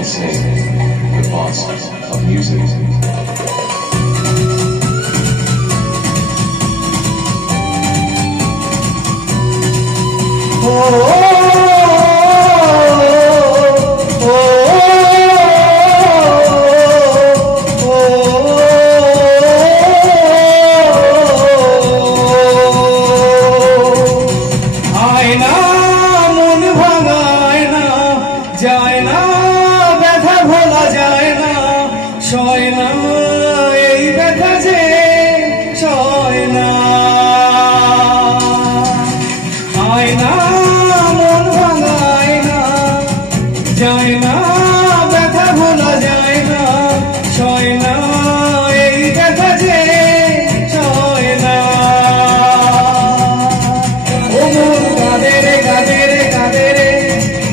will say, the monster of music. যায় না ব্যথা ভোলা যায় না সয় না এই ব্যথা যে সয় না আয় না মন ভাঙায় না যায় না ব্যথা ভোলা যায় না সয় না এই ব্যথা যে সয় না ও মন কাঁদে রে কাঁদে রে কাঁদে রে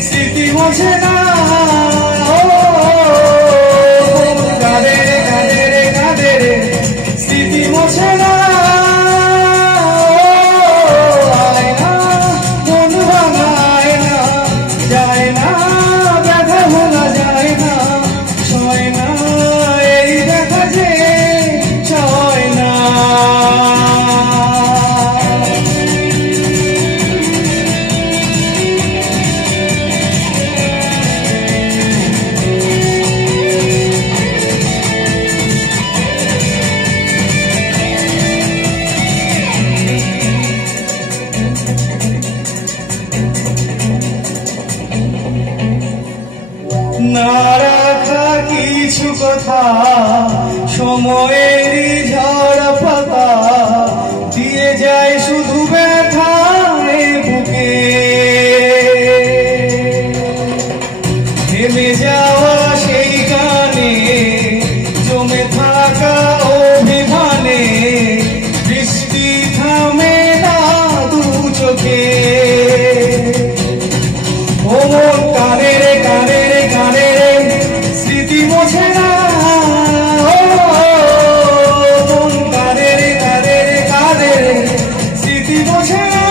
স্মৃতি মোছে না না রাখা কিছু কথা সময়েরই ঝড় পাতা দিয়ে যায় শুধু ব্যথা বুকে থেমে যাওয়া সেই গানে জমে থাকা অভিমানে বৃষ্টি থামে না দু চোখে ও মন কানে রে কানে রে কানে রে স্মৃতি মোছে না মন কানে রে কানে রে কানে রে স্মৃতি মোছে না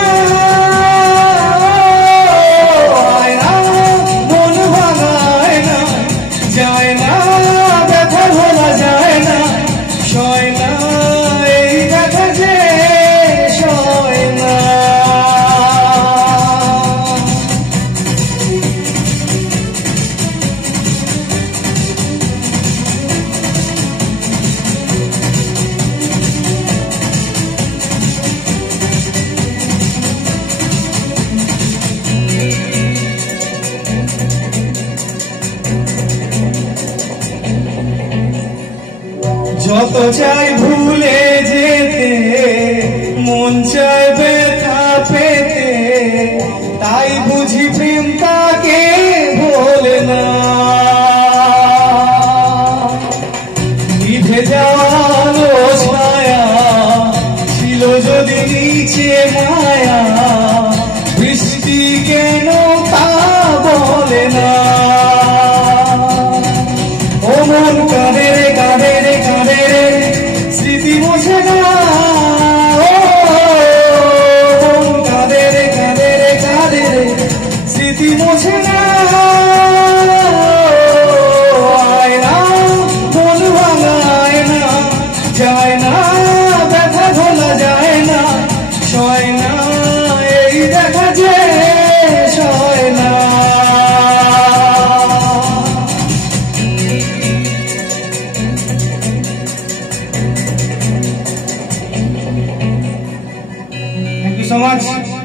আয় না মন ভাঙায় না যায় না ব্যথা ভোলা যায় না সয় না এই ব্যথা যে সয় না যত চাই ভুলে যেতে মন চায় ব্যথা পেতে তাই বুঝি প্রেম তাকে ভোলে না নিভে যাওয়ালো ছায়া ছিল যদি নিচে মায়া বৃষ্টি কেন তা বলে না ও মন কাঁদে রে কাঁদে রে কাঁদে রে স্মৃতি মোছে না মন কাঁদে রে কাঁদে রে কাঁদে রে স্মৃতি মোছে না আয় না মন ভাঙায় না যায় না ব্যথা ভোলা যায় না সয় না এই দেখা যে সয় না Thank you so much.